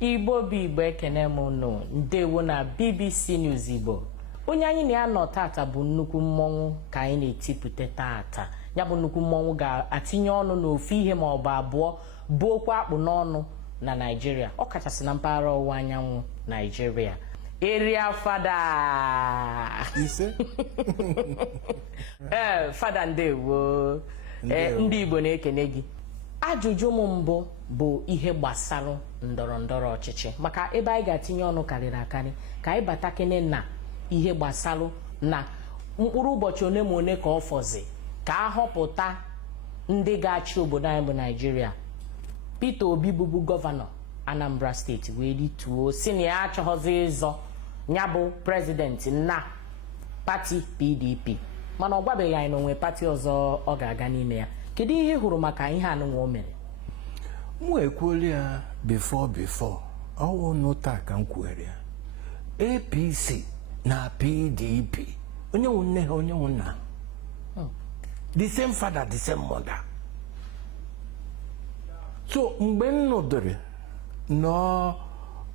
Igbo bụ Igbo ekene m unu ndewo na BBC News Igbo. Onye anyị na-anọ tata bụ nnukwu mmọnwụ ka anyị na-etipụta tata. Ya bụ nnukwu mmọnwụ ga-atinye ọnụ n'ofu ihe ma ọ bụ abụọ bụ okwu akpụ n'ọnụ na Nigeria, ọ kachasị na mpaghara ọwụwa anyanwụ Nigeria. Area Fada ise Fada ndewo. Ndị Igbo na-ekene gị. Ajụjụ m mbụ bụ ihe gbasara ndọrọndọrọ ọchịchị, maka ebe anyị ga-atinye ọnụ karịrị akarị ka anyị bata kene na ihe gbasara na mkpụrụ ụbọchị one ma one ka ọ fọzi ka a họpụta ndị ga-achị obodo anyị bụ Nigeria. Peter Obi bụbu gọvanọ Anambra steeti wee rituo si na ya achọghọzi ịzọ ya bụ prezidenti na pati PDP, mana ọ gwabeghị anyị na onwe pati ọzọ ọ ga-aga n'ime ya. Kedu ihe ị hụrụ maka ihe anụnwa o mere? mụ ekwuola ya before ọwụ n'ụta ka m kwuere ya. APC na PDP onye nwe nne ha onye nwe nna, the same father the same mother. So mgbe m nụdụrụ na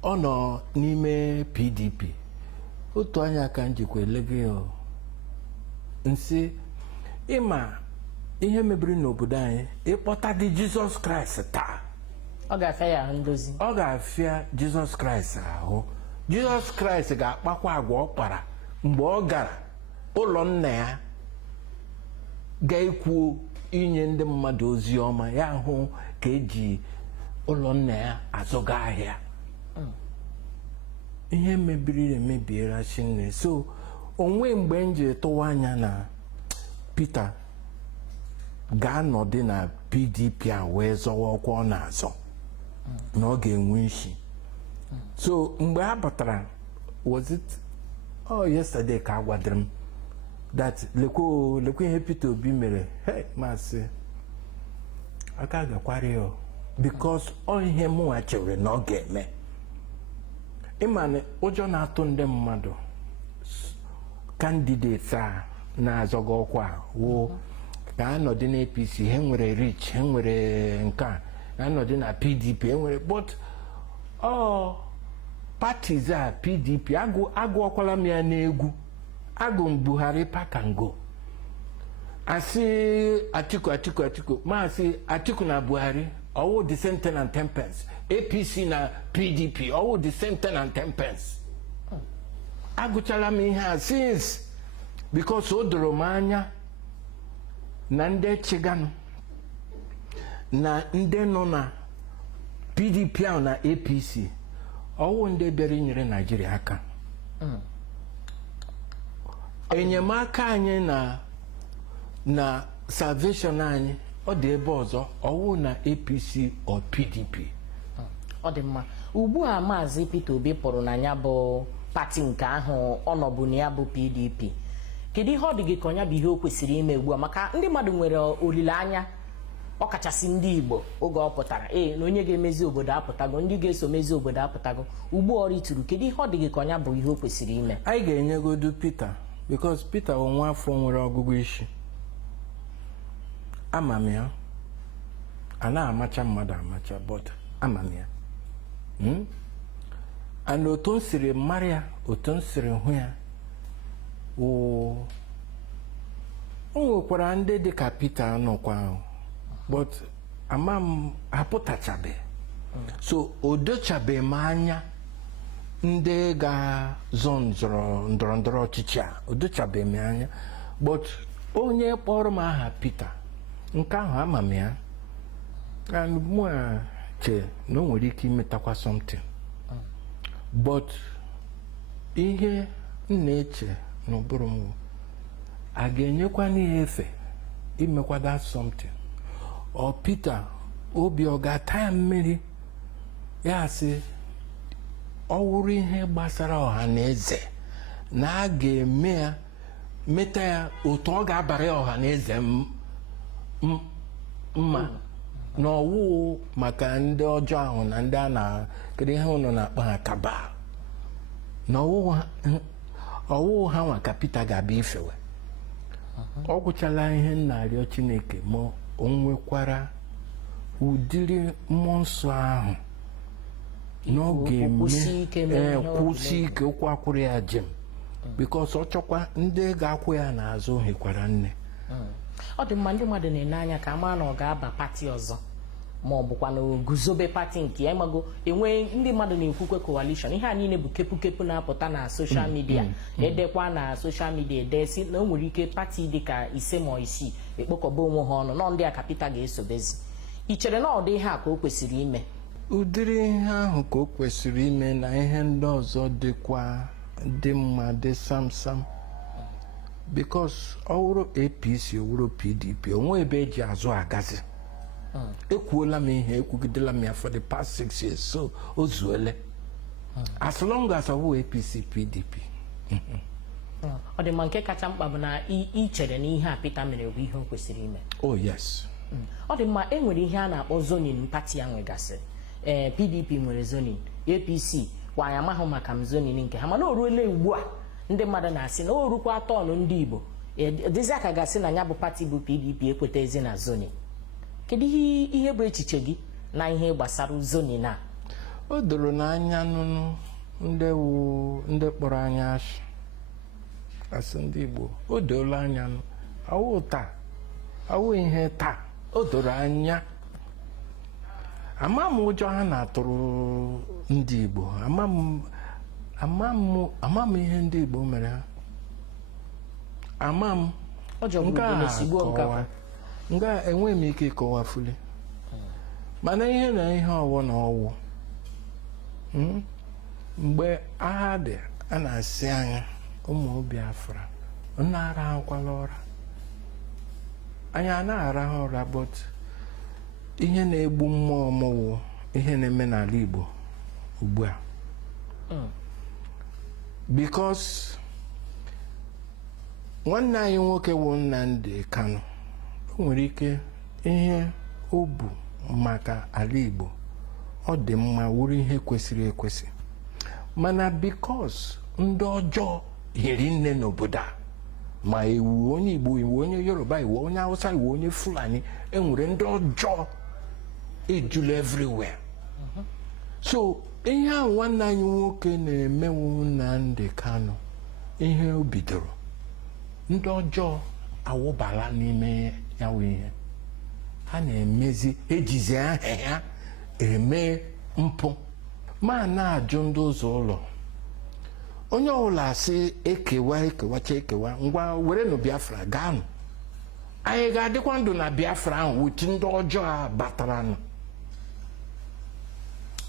ọ nọ n'ime PDP, otu anya ka m jikwa elege nsị ịma ihe mebiri n'obodo anyị ịkpọta dị Jizọs Kraịst taa, ọ ga-afịa ya ahụ ndozi. ọ ga-afịa Jizọs Kraịst ahụ. Jizọs Kraịst ga-akpakwa agwa ọ kpara mgbe ọ gara ụlọ nna ya ga-ekwu inye ndị mmadụ ozi ọma, ya hụ ka eji ụlọ nna ya azụga ahịa. Ihe mebiri emebiera Chineke. So onwe mgbe m ji tụwa anya na Peter ga-anọdị na PDP a wee zọwa ọkwa ọ na-azọ, na ọ ga-enwe isi. So mgbe a batara, was it yesterday ka a gwadara m that lekwe ihe Peter Obi mere. Hey, masị aka gakwara ya because ọ ihe mụnwa chere na ọ ga-eme. Ịma na ụjọ na-atụ ndị mmadụ candidates a na-azọga ọkwa wụ ka anọdị na APC ha nwere reach, ha nwere nke a, anọdị na PDP ha nwere, but parties a PDP agụọkwala m ya n'egwu, agụ m Buhari pakango asị Atiku maasị Atiku na Buhari ọwụ the same 10 and 10 pence, APC na PDP ọwụ the same 10 and 10 pence. Agụchala m ihe a since because o doro m anya na ndị chiganụ na ndị nọ na PDP ahụ na APC ọwụ ndị bịara inyere Nigeria aka. Enyemaka anyị na salvation anyị ọ dị ebe ọzọ, ọwụ na APC or PDP. Ọ dị mma. Ugbu a Maazị Peter Obi pụrụ na ya bụ pati nke ahụ ọ nọbụ na ya bụ PDP. Kedu ihe ọ dị gị ka ọnya bụ ihe o kwesịrị ime ugbu a? Maka ndị mmadụ nwere olileanya, ọ kachasị ndị Igbo oge ọ pụtara na onye ga-emezi obodo apụtago, ndị ga-eso mezi obodo apụtago. Ugbu ọ rituru, kedu ihe ọ dị gị ka ọnya bụ ihe o kwesịrị ime? Anyị ga-enyegodu Peter because Peter bụ nwa afọ nwere ọgụgụ isi. Ama m ya, a na-amacha mmadụ amacha, but ama m ya. And otu m siri mara ya, otu m siri hụ ya, o nwekwara ndị dị ka Peter nọkwa ahụ, but ama m apụtachabe. So o dochabe m anya ndị ga-azọ ndọrọndọrọ ọchịchị a, o dochabe m anya, but onye kpọrọ m aha Peter nke ahụ ama m ya, and mụ che na o nwere ike imetakwa something. But ihe m na-eche n'ụbụrụ m, a ga-enyekwa n'ihe efe imekwada something, ọ Peter Obi ọ ga-ata ya mmiri ya sị ọ wụrụ ihe gbasara ọha na eze na a ga-eme ya meta ya otu ọ ga-abara ya ọha na eze mma, na ọwụ maka ndị ọjọọ ahụ na ndị a na kedu ihe ụnụ na-akpọ ha kabal, na ọwụ ha nwa ka Peter ga-abịa ifewe. Ọ gwụchala ihe m na-arịọ Chineke ma o nwekwara udiri mmụọ nsọ ahụ na kwụsị ike kwụsị ike ụkwụ akwụrụ ya jem because ọ chọkwa ndị ga-akwụ ya n'azụ hikwara nne. Ọ dị mma ndị mmadụ na-ene anya ka ama na ọ ga-aba pati ọzọ ma ọ bụkwa na guzobe pati nke ya ịmago enwe ndị mmadụ na-ekwukwe coalition. Ihe a niile bụ kepu na-apụta na soshal midia edekwa na soshal midia edesi na o nwere ike pati dịka 5 ma 6 ekpokọba onwe ha ọnụ nọ ndị a kapita ga-esobezi. I chere na ọ dị ihe a ka o kwesịrị ime? Ụdịrị ihe ahụ ka o kwesịrị ime na ihe ndị ọzọ dịkwa dị mma dị samsam because ọ wụrụ APC ọ wụrụ PDP onwe ebe eji azụ agazi. Ekwuola m ihe ekwugidela m ya for the past 6 years so o zuole as long as ọ bụ APC PDP. Ọ dị mma nke kacha mkpa bụ na ị chere na ihe a Peter mere bụ ihe o kwesịrị ime. Oh yes. Ọ dị mma enwere ihe a na-akpọ zoning pati ya nwegasịrị. PDP nwere zoning, APC kwa anyị amahụ maka m zoning nke ha mana o ruola ugbu a ndị mmadụ na-asị na o rukwa tọnụ ndị Igbo dịzị aka gasị na ya bụ pati bụ PDP ekwetazi na zoning. Kedu ihe bụ echiche gị na ihe gbasara zoning a? O doro n'anya nụnụ ndị kpọrọ anya asị ndị Igbo o doola anya awụ ihe taa o doro anya. Ama m ụjọ ha na-atụrụ ndị Igbo ama m ihe ndị Igbo mere ha ama m nga enweghị m ike ịkọwa fuli mana ihe na ihe ọwụ na ọwụ mgbe agha dị a na-asị anya ụmụ Biafra na-arahụkwala ụra anya na-arahụ ụra but ihe na-egbu mmụọ mụwụ ihe na-eme n'ala Igbo ugbu a because nwanne anyị nwoke wụ Nnamdi Kanu o nwere ike ihe o bu maka ala Igbo ọ dị mma wuru ihe kwesịrị ekwesị mana because ndị ọjọọ hiri nne n'obodo a ma iwu onye Igbo iwu onye Yoruba iwu onye Hausa iwu onye Fulani enwere ndị ọjọọ ejula everywhere. So ihe a nwanne anyị nwoke na-emewu Nnamdi Kanu ihe o bidoro ndị ọjọọ awụbala n'ime ya wụ ihe ha na-emezi ejizi aha ya eme mpụ ma na-ajụ ndị ụzọ ụlọ onye ọbụla asị ekewa ngwa were nụ Biafra gaanụ anyị ga-adịkwa ndụ na Biafra ahụ wuti ndị ọjọọ a batara nụ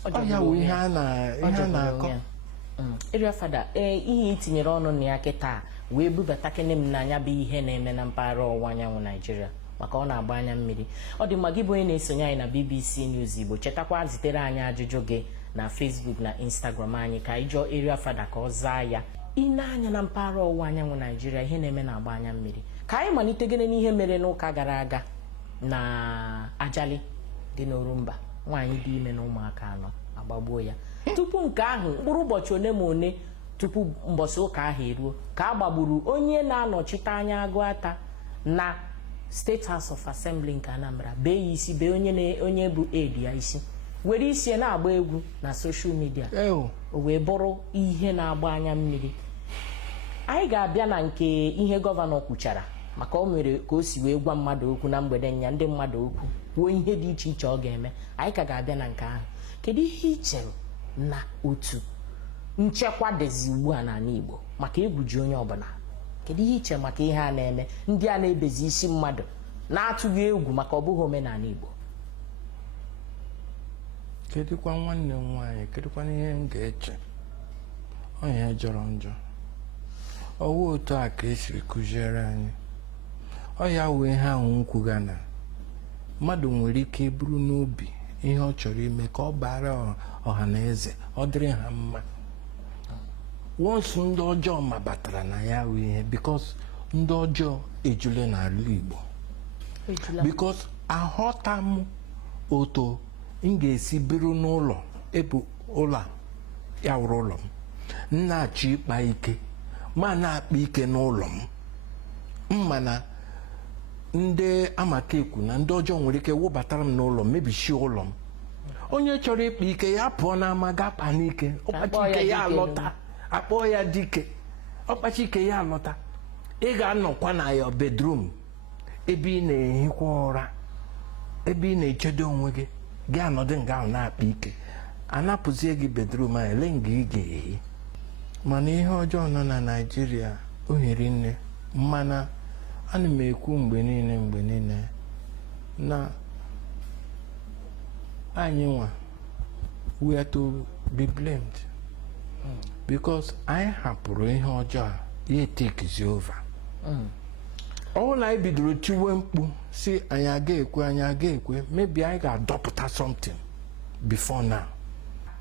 ọ ya wụ ihe a na-akọ. Area Fada ihe itinyere ọnụ na ya kịta wee bubata kene m n'anya bụ ihe na-eme na mpaghara ọwụwa anyanwụ Naijiria maka ọ na-agba anya mmiri. Ọ dị mma gị bụ onye na-esonye anyị na BBC News Igbo chetakwa zitere anyị ajụjụ gị na Facebook na Instagram anyị ka anyị jụọ Area Fada ka ọ zaa ya. Ine anya na mpaghara ọwụwa anyanwụ Naijiria ihe na-eme na-agba anya mmiri ka anyị malitegene n'ihe mere n'ụka gara aga na Ajali dị n'Orumba nwaanyị dị ime na ụmụaka 4 agbagbuo ya. Tupu nke ahụ mkpụrụ ụbọchị one ma one tupu mbọsị ụka ahụ eruo ka a gbagburu onye na-anọchite anya Agụata na State House of Assembly nke Anambra bee ya isi bee onye bụ aide ya isi were isi na-agba egwu na soshal midia o wee bụrụ ihe na-agba anya mmiri. Anyị ga-abịa na nke ihe gọvanọ kwuchara maka o mere ka o si wee gwa mmadụ okwu na mgbede nya ndị mmadụ okwu kwuo ihe dị iche iche ọ ga-eme. Anyị ka ga-abịa na nke ahụ. Kedu ihe i chere na otu nchekwa dịzi ugbu a n'ala Igbo maka egwu ji onye ọbụla? Kedu ihe i chere maka ihe a na-eme ndị a na-ebezi isi mmadụ na-atụghị egwu maka ọ bụghị omenala Igbo? Kedụkwa nwanne m nwaanyị kedụkwa ihe m ga-eche onye jọrọ njọ ọwụ otu a ka esiri kụziere anyị ọ ya wee ha nkwuga na mmadụ nwere ike bụrụ n'obi ihe ọ chọrọ ime ka ọ bara ọha na eze ọ dịrị ha mma once ndị ọjọọ ma batara na ya wee ihe because ndị ọjọọ ejule n'ala Igbo because aghọta m otu m ga-esi biri n'ụlọ ebu ụlọ ya wụrụ ụlọ m na-achọ ịkpa ike ma na-akpa ike n'ụlọ m mana ndị amatekwu na ndị ọjọọ nwere ike wụbatara m n'ụlọ mebishie ụlọ m onye chọrọ ịkpa ike ya pụọ n'ama gaa kpa n'ike, ọkpachi ike ya alọta, akpọọ ya dike, ọkpachi ike ya alọta. Ị ga-anọkwa na ya bedroom ebe ị na-ehikwa ụra, ebe ị na-echedo onwe gị, gị anọdụ nga ahụ na-akpa ike, anapụzie gị bedroom ahụ, ele nga ị ga-ehi. Mana ihe ọjọọ nọ na Naịjirịa ohere nne, mana ana m ekwu mgbe niile na anyị nwa we are to be blamed because anyị hapụrụ ihe ọjọọ a, ya takezie over. Ọ na anyị bidoro tiwe mkpu si anyị aga ekwe, maybe anyị ga-adọpụta something before now.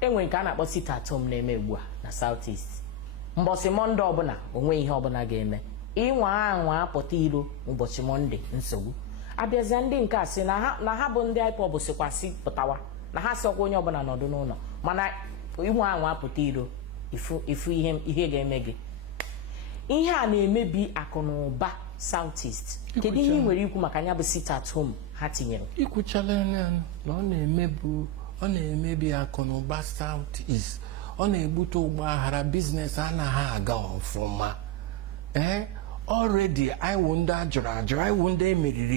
Enwe nke a na-akpọ sit at home na-eme ugbu a na South East. Mbọsị Mọnde ọbụla onwe ihe ọbụla ga-eme, ịnwa anwa apụta iro ụbọchị Mọnde nsogbu. Abịazịa ndị nke a sị na ha bụ ndị IPOB sịkwasị pụtawa, na ha sịkwa onye ọbụla nọdụ n'ụlọ, mana ịnwa anwa apụta iro ifu ihe ga-eme gị. Ihe a na-emebi akụ na ụba South East. Kedu ihe ị nwere ikwu maka ya bụ sit at home ha tinyere? Ikwuchala ya na ọ na-emebi akụ na ụba South East. Ọ na-ebute ụgbọ aghara, biznes anaghị aga ọfụma. Already anyị wụ ndị ajụrụ ajụ, anyị wụ ndị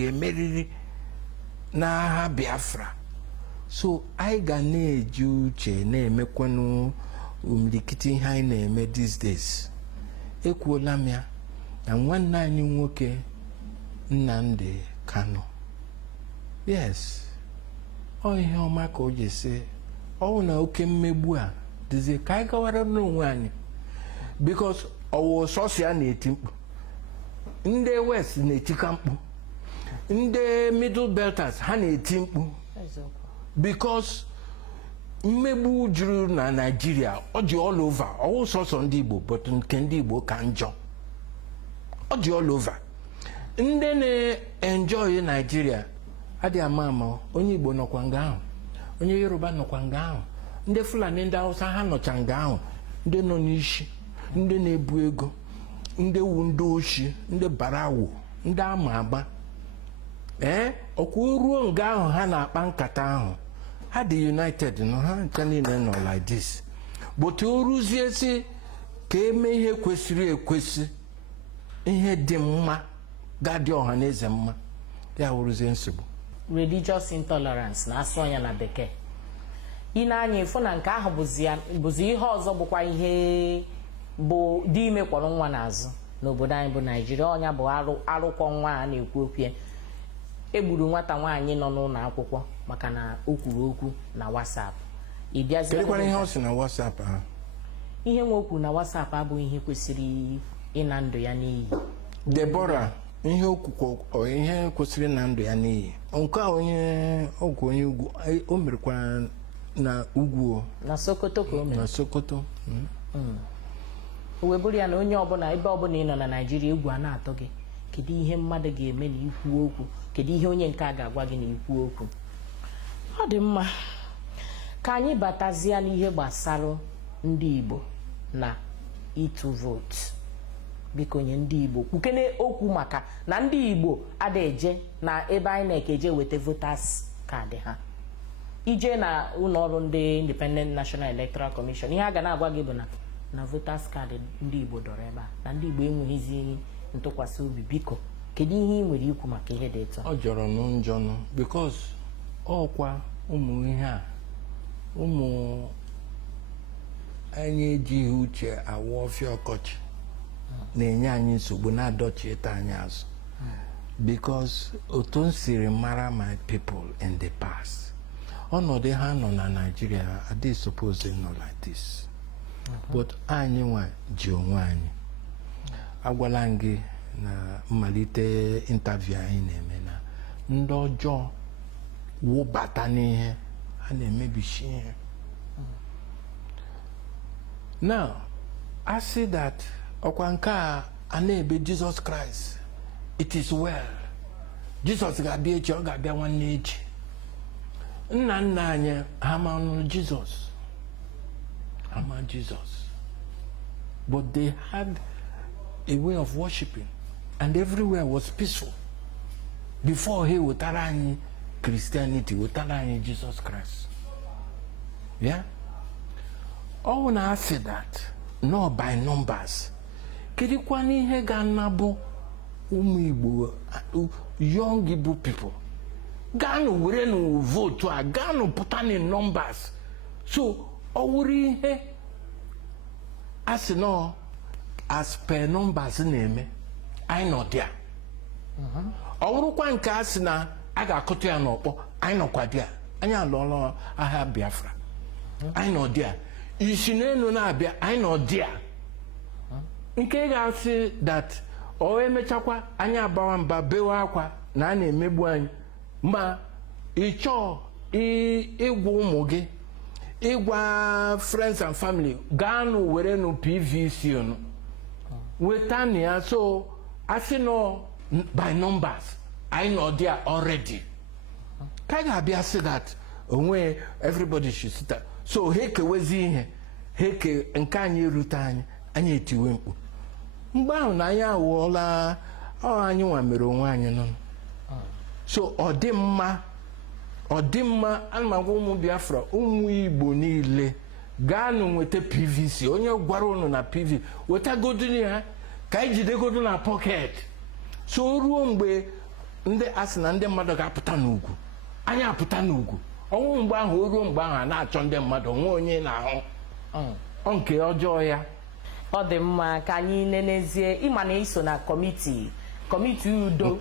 emeriri n'agha Biafra. So anyị ga na-eji uche na-emekwanụ umilikiti ihe anyị na-eme these days. Ekwuola m ya na nwanne anyị nwoke Nnamdi Kanu, yes, ọ ihe ọma ka o ji sị ọ na oke mmegbu a dịzie ka anyị gawara n'onwe anyị, because ọwụ sọsọ ya na-eti mkpu, ndị West na-etika mkpu, ndị Middle Belters ha na-eti mkpu, because mmegbu juru na Nigeria, ọ dị all over. Ọwụ sọsọ ndị Igbo, but nke ndị Igbo ka njọ, ọ dị all over. Ndị na-enjoy Nigeria adị ama onye Igbo nọkwa nga ahụ, onye Yoruba nọkwa nga ahụ, ndị Fulani, ndị Hausa ha nọcha nga ahụ, ndị nọ n'isi, ndị na-ebu ego, ndị wu ndị oshi, ndị barawo, ndị ama agba. Ọkwa ruo nga ahụ ha na-akpa nkata ahụ, ha dị united nọ, ha ncha niile nọ like this. But o ruzie si ka eme ihe kwesịrị ekwesị, ihe dị mma ga-adị ọha na eze mma, ya wụrụzie nsogbu. Religious intolerance na-asụ anya na bekee. Ị na-anya ịfụ na nke ahụ bụzi ihe ọzọ, bụkwa ihe bụ dị ime kwọrọ nwa n'azụ n'obodo anyị bụ Naijiria. Ọnya bụ arụkwọ nwa a na-ekwu okwu. Egburu nwata nwaanyị nọ n'ụlọ akwụkwọ maka na o kwuru okwu na WhatsApp. Kedụkwana ihe ọ sị na WhatsApp ahụ? Ihe nwe okwu na WhatsApp abụghị ihe kwesịrị ịna ndụ ya n'iyi. Deborah, ihe okwukwo ihe kwesịrị na ndụ ya n'iyi. Nke a onye ọgwụ onye ugwu o merekwa na ugwu na Sokoto ka o mere. Na Sokoto. O webụrụ ya na onye ọbụla ebe ọbụla ị nọ na Naịjirịa egwu a na-atọ gị. Kedu ihe mmadụ ga-eme na ikwu okwu? Kedu ihe onye nke a ga-agwa gị na ikwu okwu? Ọ dị mma ka anyị batazie n'ihe gbasara ndị Igbo na ịtụ vootu. Biko nye ndị Igbo kwukene okwu maka na ndị Igbo adaeje na ebe anyị na-ekeje weta voters kaadị ha. Ije na ụlọ ọrụ ndị Independent National Electoral Commission, ihe a ga na-agwa gị bụ na voters kaadị ndị Igbo dọrọ ebe a, na ndị Igbo enweghịzi ntụkwasị obi. Biko kedu ihe ị nwere ikwu maka ihe dị etu? Ọ jọrọ njọ nụ, because ọkwa ụmụ ihe a, ụmụ anyị ejighị uche awụ ọfịa ọkọchị na-enye anyị nsogbu, na-adọchieta anyị azụ. Because otu m siri mara my people in the past, ọnọdụ ha nọ na Nigeria adịghị suppose nọ like this. But anyị nwa ji onwe anyị. Agwala gị na mmalite interview anyị na-eme na ndị ọjọọ wụbata n'ihe a na-emebishi ihe. Now, I see that ọkwa nke a na-ebe Jesus Christ, it is well. Jesus ga-abịa echi, ọ ga-abịa nwanne echi. Nna nna anyị ha manụ Jesus, ha ma Jesus, but they had a way of worshiping and everywhere was peaceful before he wetara anyị Christianity, wetara anyị Jesus Christ. Yeah? All na asị that no by numbers. Kedikwa n'ihe ga-anabụ ụmụ Igbo, young Igbo people. Gaanụ were nụ vote a, gaanụ pụta in numbers. So, ọ wụrụ ihe asị nọ as per numbers na-eme, anyị nọ dị a. Ọ wụrụkwa nke asị na a ga-akụtụ ya n'ọkpọ, anyị nọkwa dị a. Anyị alụọla agha Biafra. Anyị nọ dị a. Isi n'elu na-abịa, anyị nọ dị a. Nke ga-asị that o emechakwa anyị abawa mba bewe akwa na a na-emegbu anyị, ma ịchọ ịgwa ụmụ gị, ịgwa friends and family, gaanụ were nụ PVC unu weta na ya. So asị nọ by numbers, anyị nọ dị a already. Ka anyị ga-abịa sị that onwe everybody should sit down. So ha ekewezi ihe, ha eke nke anyị erute anyị etiwe mkpu. Mgbe ahụ na anyị awụọla anyị nwa mere onwe anyị nọ. So ọ dị mma ana m agwa ụmụ Biafra, ụmụ Igbo niile, gaanụ nweta PVC. Onye gwara unu na PVC wetagodu ya ka anyị jidegodu na pocket. So ruo mgbe ndị asị na ndị mmadụ ga-apụta n'ugwu, anyị apụta n'ugwu. Ọnwụ mgbe ahụ, o ruo mgbe ahụ a na-achọ ndị mmadụ, onwe onye na-ahụ nke ọjọọ ya. Ọ dị mma ka anyị nenezie, ịma na iso na kọmiti udo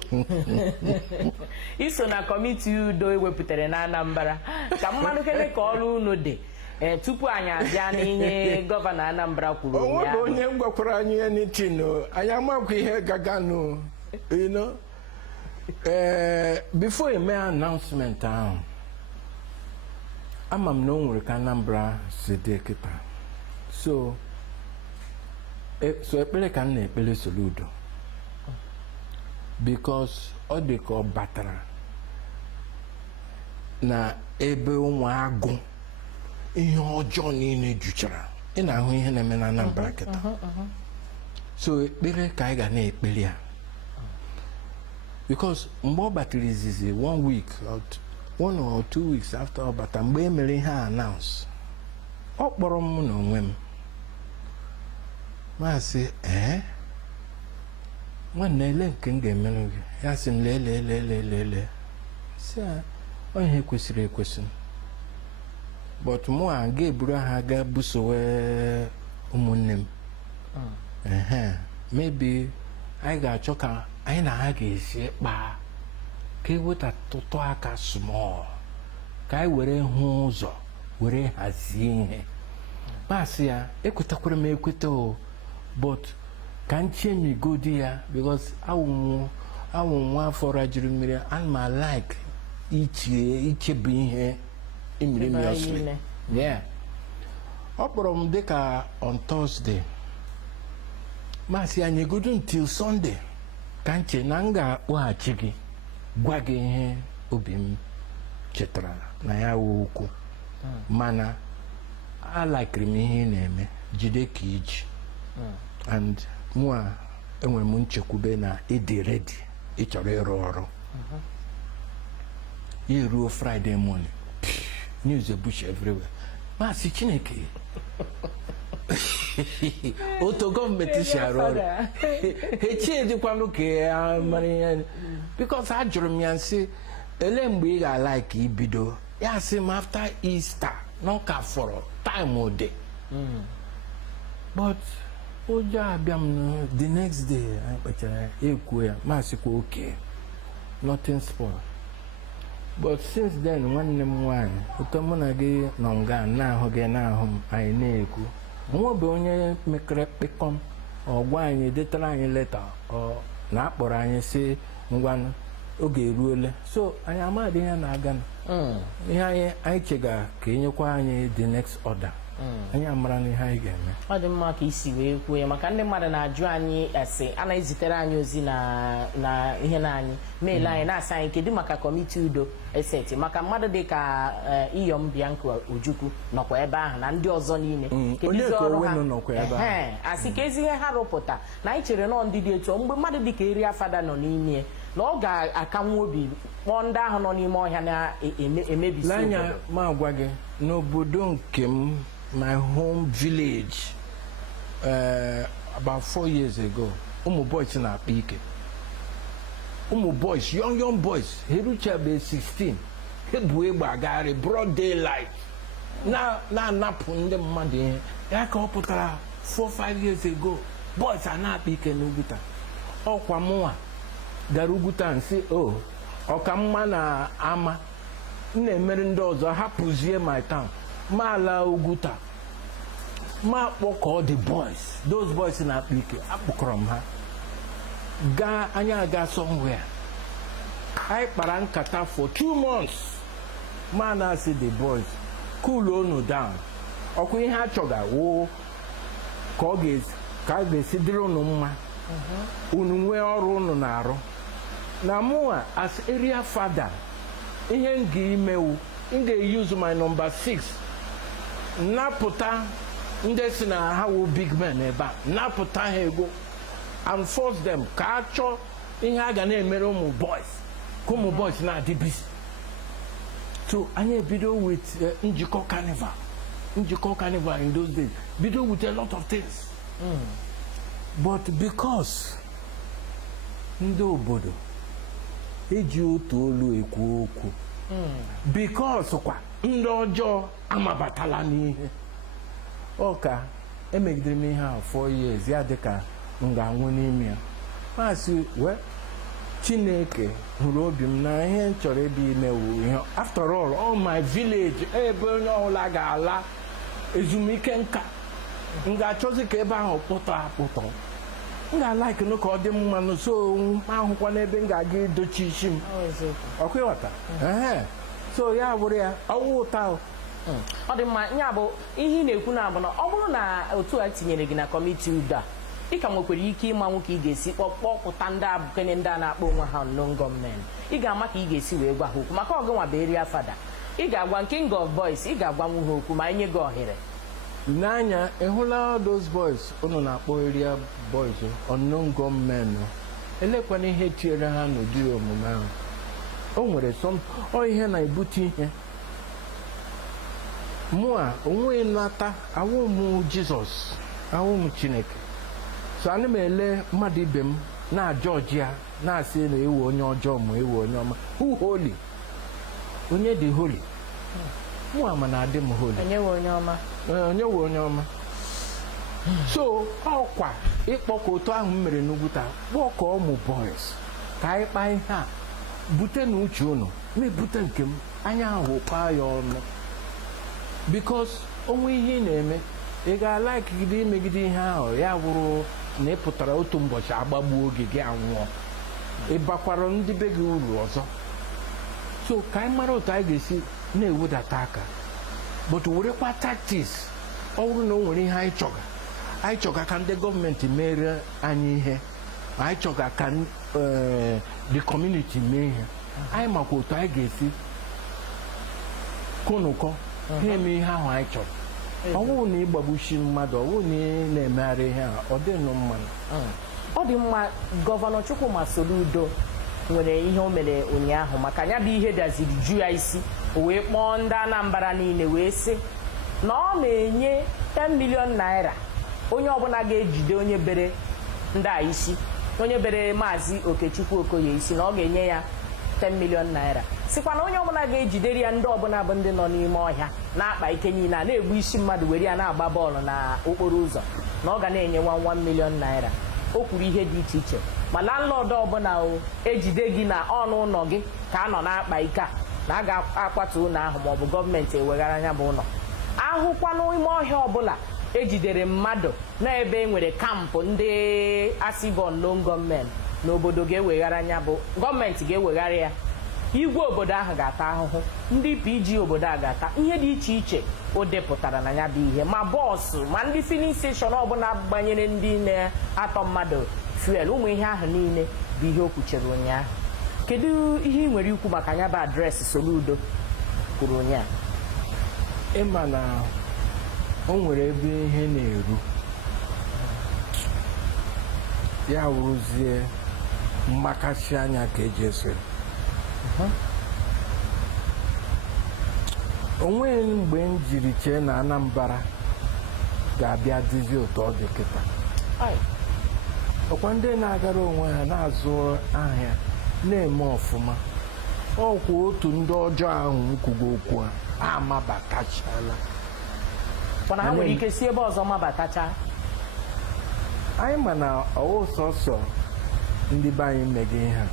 iso na kọmiti udo ewepụtara na Anambra, ka mmadụ kene ka ọrụ unu dị tupu anyị abịa n'ihe gọvanọ Anambra kwuru ụnyaahụ. Onye gwakwara anyị anything, anyị amakwa ihe gaganụ, you know. Before eme announcement ahụ, ama m na o nwere ka Anambra si dị kịta. So ekpere ka m na-ekpere Soludo, because ọ dị ka ọ batara na ebe ụmụ agụ ihe ọjọọ niile juchara. Ị na-ahụ ihe na-eme na Anambra kịta. So ekpere ka anyị ga na-ekpere ya, because mgbe ọ batara izizi 1 or 2 weeks after ọ bata, mgbe e mere ihe a announce, ọ kpọrọ m na onwe m masị nwanne ele nke m ga-emere gị. Ya sị m lee si ọ ihe kwesịrị ekwesị, but mụ a ga-eburu ha ga busowe ụmụnne m. Maybe anyị ga-achọ ka anyị na ha ga-esi kpaa, ka ewetatụtụ aka small, ka anyị were hụ ụzọ, were hazie ihe. Masị ya ekwetakwara m ekweta o, but ka nchemigodi ya, because awụ nwa afọ rajuru mmiri, ana m like ichebu ihe imiriously. Yeah. Ọ kpọrọ m dịka on Thursday, masị ya nyegodu until Sunday ka nche na m ga-akpọghachi gị, gwa gị ihe obi m chetara na ya wụ okwu, mana alikiri m ihe ị na-eme, jide ka iji. And mụa enwere m nchekwube na ịdị ready, ị chọrọ ịrụ ọrụ. Ya ruo Friday morning, news ebush everywhere. Masị Chineke otu gọọmenti si arụ ọrụ, echie dịkwanụ ka ya mara ihe. Because ajụrụ m ya nsị, ele mgbe ị ga-ala ka ibido? Ya sị m after Easter, n'ọka fọrọ time ode. But ụjọ abịa m the next day, anyị kpechara ekwu ya, masịkwa okay, nothing spoil. But since then, nwanne m nwaanyị, ụtọ mụ na gị nọ nga na-ahụ gị na-ahụ m, anyị na-ekwu. Nwa bụ onye mekere kpịkọm, ọ gwa anyị, detara anyị leta, ọ na-akpọrọ anyị si ngwanụ oge eruole. So anyị amadị ihe na-aga. Ihe anyị chega ka enyekwa anyị the next order. Anyị amara na ihe anyị ga-eme. Ọ dị mma ka isi wee kwuo ya, maka ndị mmadụ na-ajụ anyị ase, a na-ezitere anyị ozi na ihe na anyị mail anyị na-asị anyị kedu maka kọmiti udo eseti, maka mmadụ dị ka Iyom Bianca Ojukwu nọkwa ebe ahụ na ndị ọzọ niile. Onye ka Owenu nọkwa ebe ahụ. Asị ka ezi ihe ha rụpụta na anyị chere nọ ndị dị etu, mgbe mmadụ dị ka Eri Afada nọ n'ime, na ọ ga-akanwu obi kpọọ ndị ahụ nọ n'ime ọhịa na-emebisi obodo. Ma gwa gị, n'obodo nke m, my home village, about 4 years ago, ụmụ boys na-akpa ike. Ụmụ boys, young boys, ha eruchabe 16, ha bu egbe agagharị broad daylight, na-anapụ ndị mmadụ ihe. Ya ka ọ pụtara 4-5 years ago, boys a na-akpa ike n'Ugwuta. Ọkwa mụnwa gara Ugwuta nsị, ọka mma na ama na-emere ndị ọzọ hapụzie my town, ma ala Ugwuta, ma kpọkọọ the boys, those boys na-akpa ike, akpọkọrọ m ha anya aga somewhere. Anyị kpara nkata for 2 months, ma na-asị the boys cool unu down, ọkwa ihe a chọga woo ka a ga-esi dịrị unu mma, unu nwee ọrụ unu na-arụ. Na mụnwa as area father, ihe m ga-imewu, m ga-use my number 6 napụta ndị si na ha wụ big men ebe a, napụta ha ego and force them ka a chọọ ihe a ga na-emere ụmụ boys, ka ụmụ boys na-adị busy. So anyị ebido with njikọ carnival in those days, bido with a lot of things. But because ndị obodo eji otu olu ekwu okwu, because kwa ndị ọjọọ amabatala n'ihe, ọka emegidere m ihe a 4 years, ya dịka m ga-anwụ n'ime ya. Masị Chineke hụrụ obi m na ihe m chọrọ ebe imewu ihe. After all my village, ebe onye ọbụla ga-ala ezumike nka, m ga-achọzi ka ebe ahụ pụtọ. M ga-alaiki ka ọ dị mma nso ahụkwa n'ebe m ga-aga idochi isi m. Ọkwa ịghọta? So ya bụrụ ya ọwụ ụta. Ọ dị mma, ya bụ ihe ị na-ekwu na abụ na ọ bụrụ na otu a tinyere gị na kọmiti udo a, ị ka nwekwara ike ịma nwoke ị ga-esi kpọpụta ndị abụkenye ndị a na-akpọ onwe ha unknown gunmen. Ị ga-ama ka ị ga-esi wee gwa ha okwu, maka ọgụ nwa bụ area fada. Ị ga-agwa king of boys, ị ga-agwa nwu ha okwu ma nye gị ohere. N'anya ịhụla those boys unu na-akpọ area boys unknown gunmen, elekwana ihe tinyere ha n'ụdị omume ahụ. O nwere ihe na-ebute ihe. Mụa onwe nata awụ m Jizọs, awụ m Chineke. So ana m ele mmadụ ibe m na-ajọ ọjị na-asị na ewu onye ọjọọ ma ewu onye ọma. Who holy? Onye dị holy? Mụa ma na-adị m holy. Onye wụ onye ọma? Onye wụ onye ọma. So ọkwa ịkpọkọ otu ahụ m mere n'Ugwuta, kpọkọ ụmụ boys ka anyị kpaa ihe a, bute na uche unu, na-ebute nke m, anya ahụ kpaa ya ọnụ. Because onwe ihe ị na-eme, ị ga-alaikigide imegide ihe ahụ, ya bụrụ na ị pụtara otu ụbọchị agbagbuo oge gị anwụọ, ị bakwara ndị be gị uru ọzọ. So ka anyị mara otu anyị ga-esi na-ewedata aka, but werekwa tactics. Ọ bụrụ na o nwere ihe anyị chọga ka ndị gọọmenti mere anyị ihe, anyị chọga ka the community mee ihe, anyị makwa otu anyị ga-esi kụnụkọ ha eme ihe ahụ anyị chọrọ. Ọ bụrụ na ịgbagbuchi mmadụ, ọ bụrụ na ị na-emegharị ihe a, ọ dịnụ mma. Ọ dị mma. Gọvanọ Chukwuemeka Oputa nwere ihe o mere ụnyaahụ maka ya bụ ihe daziri ju ya isi, o wee kpọọ ndị Anambra niile wee sị na ọ na-enye 10 million naira onye ọbụla ga-ejide onye bere ndị a isi, onye bere Maazị Okechukwu Okoye isi, na ọ ga-enye ya 10 million naira. Sikwa na onye ọbụla ga-ejidere ya ndị ọbụla bụ ndị nọ n'ime ọhịa na-akpa ike niile a na-egbu isi mmadụ were ya na-agba bọọlụ na okporo ụzọ, na ọ ga na-enye 1 million naira. O kwuru ihe dị iche iche. Ma landlord ọbụla ejide gị na ọnụ ụlọ gị ka a nọ na-akpa ike a, na a ga-akwatu ụlọ ahụ maọbụ gọọmenti eweghara anya bụ ụlọ. Ahụkwa n'ime ọhịa ọbụla ejidere mmadụ n'ebe e nwere kampụ ndị asịbọ unknown gunmen, n'obodo ga-eweghara anya bụ gọọmenti ga-eweghara ya. Igwe obodo ahụ ga-ata ahụhụ, ndị PG obodo a ga-ata ihe dị iche iche. O depụtara na ya bụ ihe, ma bọọsụ ma ndị filling station ọbụla gbanyere ndị na-atọ mmadụ fuel, ụmụ ihe ahụ niile bụ ihe o kwuchere ụnyaahụ. Kedu ihe ị nwere ikwu maka ya bụ adreesị Soludo kwuru ụnyaahụ? Ịma na o nwere ebe ihe na-eru, ya wụrụzie mmakasị anya ka eji esere. onwe mgbe m jiri chee na Anambra ga-abịa dịzi ụtọ ọ dị kịta. Ọkwa ndị na-agara onwe ha na-azụ ahịa na-eme ọfụma, ọkwa otu ndị ọjọọ ahụ kwugo okwu ha amabatachala. Mana ha nwere ike si ebe ọzọ mabatacha. Anyị ma na ọwụ sọsọ ndị be anyị mege ihe a,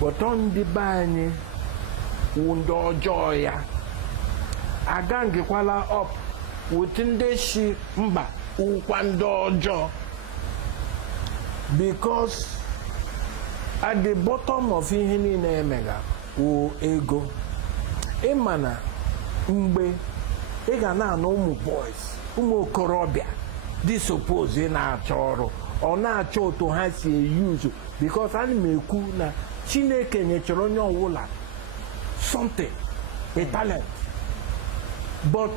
bọtọ ndị be anyị wụ ndị ọjọọ ya agangikwala up with ndị si mba ụkwa ndị ọjọọ, because at the bottom of ihe niile emega wụ ego. Ịma na mgbe ị ga na-anụ ụmụ boys, ụmụ okorobịa dị suppose na-achọ ọrụ, ọ na-achọ otu ha si eyuzu, because ana m ekwu na Chineke nyechara onye ọwụla something, a talent, but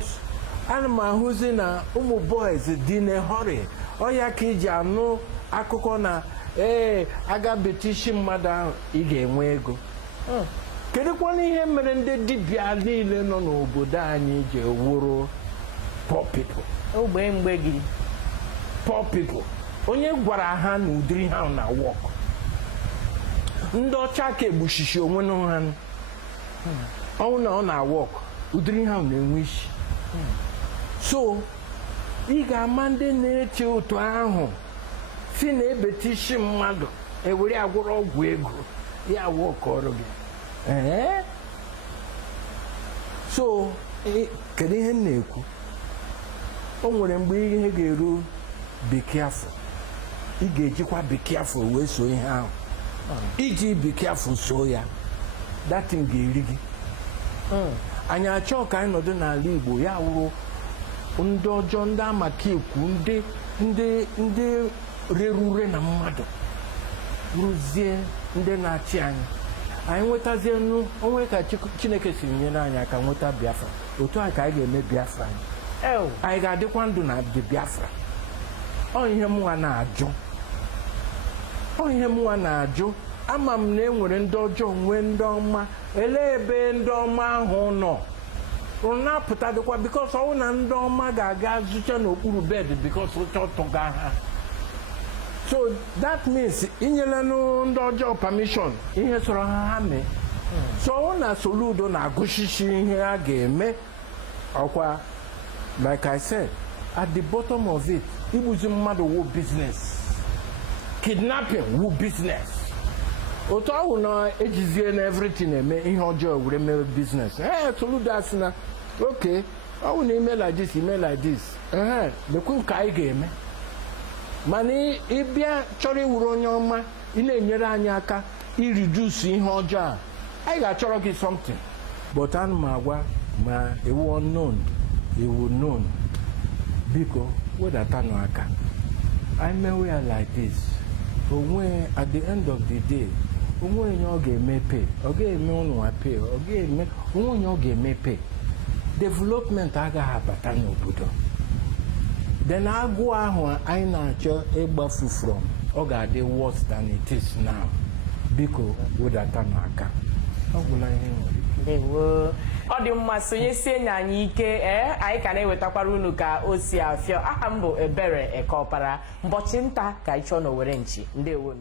ana m ahụzi na ụmụ boys dị n'ehọrị. Ọ ya ka iji anụ akụkọ na aga betishi mmadụ ahụ ị ga-enwe ego. Kedụkwana ihe mere ndị dibịa niile nọ n'obodo anyị ji ewuru poor people? Ogbe mgbe gị Poor people, onye gwara ha na ụdịrị ha na wọk? Ndị ọcha ka egbuchichi onwe ha, ọnwụ na ọ na-wọk, ụdịrị ha na-enwe isi. So ị ga-ama ndị na-eche otu ahụ si na ebeta isi mmadụ ewere agwụrụ ọgwụ ego ya wọk ọrụ gị. So kedu ihe m na-ekwu? O nwere mgbe ihe ga-eru be careful. Ị ga-ejikwa be careful wee so ihe ahụ. Iji be careful so ya, that thing ga-eri gị. Anyị achọ ka anyị nọdụ n'ala Igbo ya wụrụ ndị ọjọọ, ndị amaka ekwu, ndị rere na mmadụ rụzie ndị na-achị anyị. Anyị nwetazie onwe ka Chineke si nyere anyị aka nweta Biafra, otu a ka anyị ga-eme Biafra anyị. Anyị ga-adịkwa ndụ na Biafra. Ọ ihe mụnwa na-ajụ. Ama m na enwere ndị ọjọọ nwee ndị ọma. Elee ebe ndị ọma ahụ nọ? Na-apụta dịkwa, because ọwụ na ndị ọma ga-aga zụcha n'okpuru bed because ụcha ọtụga ha. So that means inyela ndị ọjọọ permission ihe sọrọ ha mee. So ọwụ na Soludo na-agụchichi ihe a ga-eme. Ọkwa like I said, at the bottom of it, igbuzi mmadụ wụ business, kidnapping wụ business. Otu ahụ na ejizie na everything eme ihe ọjọọ were mee business. Soludo asị na okay, ọ na ime like this, lekwe nke anyị ga-eme. Mana ịbịa chọrọ iwuru onye ọma, ị na-enyere anyị aka iriduce ihe ọjọọ a, anyị ga-achọrọ gị something. But ana m agwa ma ewu unknown, ewu known, biko wedata n'aka. Anyị mewe ya like this, onwe at the end of the day, onwe onye ọ ga-emepe, ọ ga-eme ụnụ ape, ọ ga-eme onwe onye ọ ga-emepe. Development agaghị abata n'obodo. Then agụ ahụ anyị na-achọ ịgbafu from, ọ ga-adị worse than it is now. Biko wedata n'aka. Ọ gwụla ihe nwere ike. Ọ dị mma, sonyesie nye anyị ike. Anyị ka na-ewetakwara unu ka o si afịọ. Aha m bụ Ebere Eke Ọpara. Mbọchị nta ka anyị chọọ n'Owere Nchi. Ndewo.